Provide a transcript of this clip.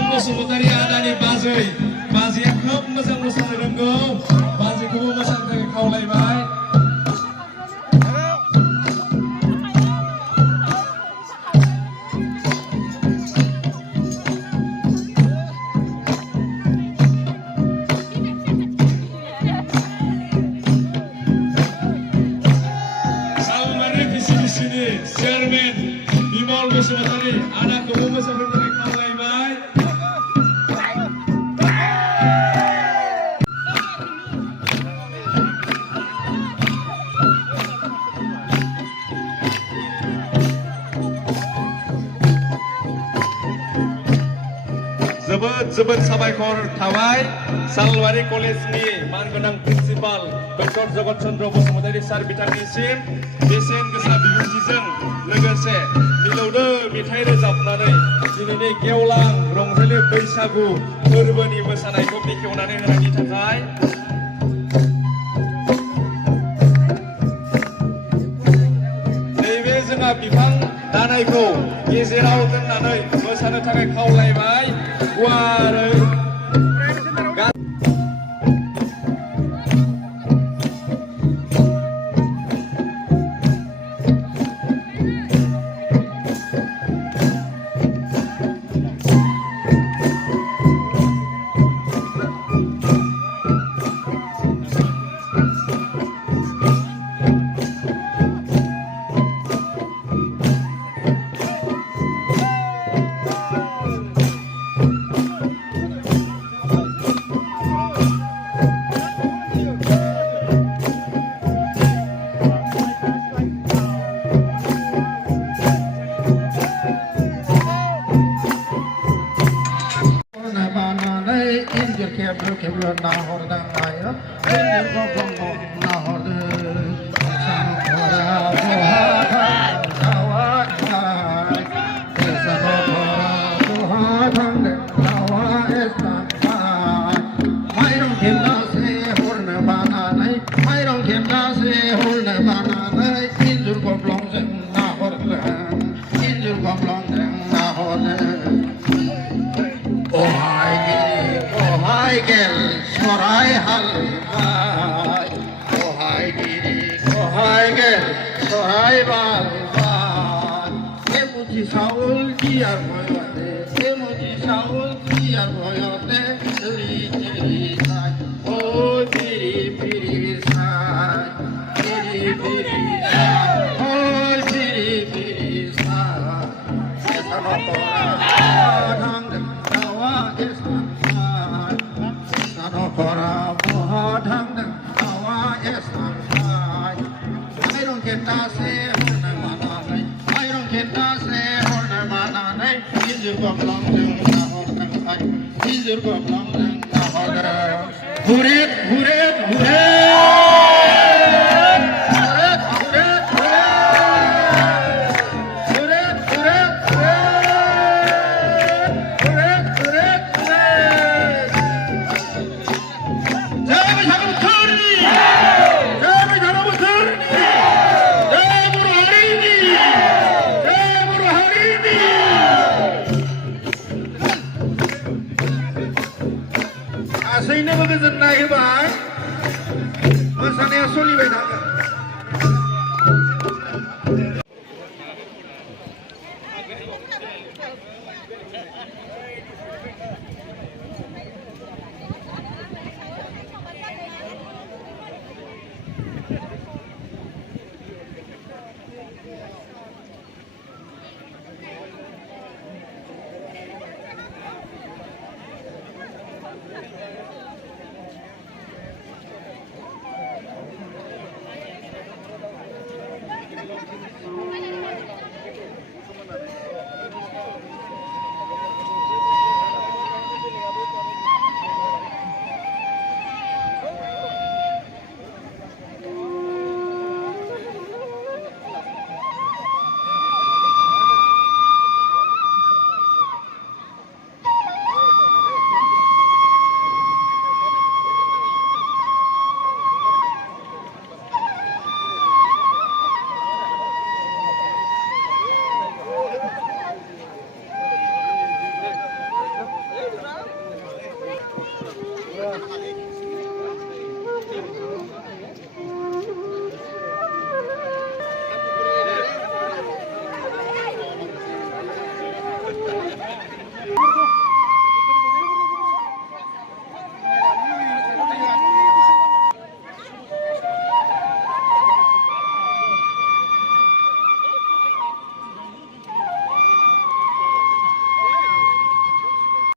Sultan Bosumantari Adani Bazai Bazaiया खोब मोजां मोसानो रोंगौ बाजैखौबो मोसानो थाखाय खावलायबाय सालबारि भिसिडिसिनि चेयारमेन बिमल बसुमतारी आदाखौबो मोसानो थाखाय खावलायबाय जोबोद साबायखर थाबाय सालबारि कलेजनि मानगोनां प्रिन्सिपाल डक्टर जगत चन्द्र बसुमतारी सार बिथांनिसिम बेसेन गोसा बिबुंथिजों लोगोसे मिलौदो मेथाइ रोजाबनानै दिनैनि गेवलां रंजालि बैसागु फोरबोनि मोसानायखौ बेखेवनानै होनायनि थाखाय नैबे जोंहा बिफां दानायखौ गेजेराव दोननानै मोसानो थाखाय खावलायबाय गुवारै गासैनोबो गोजोननाय होबाय मोसानाया सोलिबाय थागोन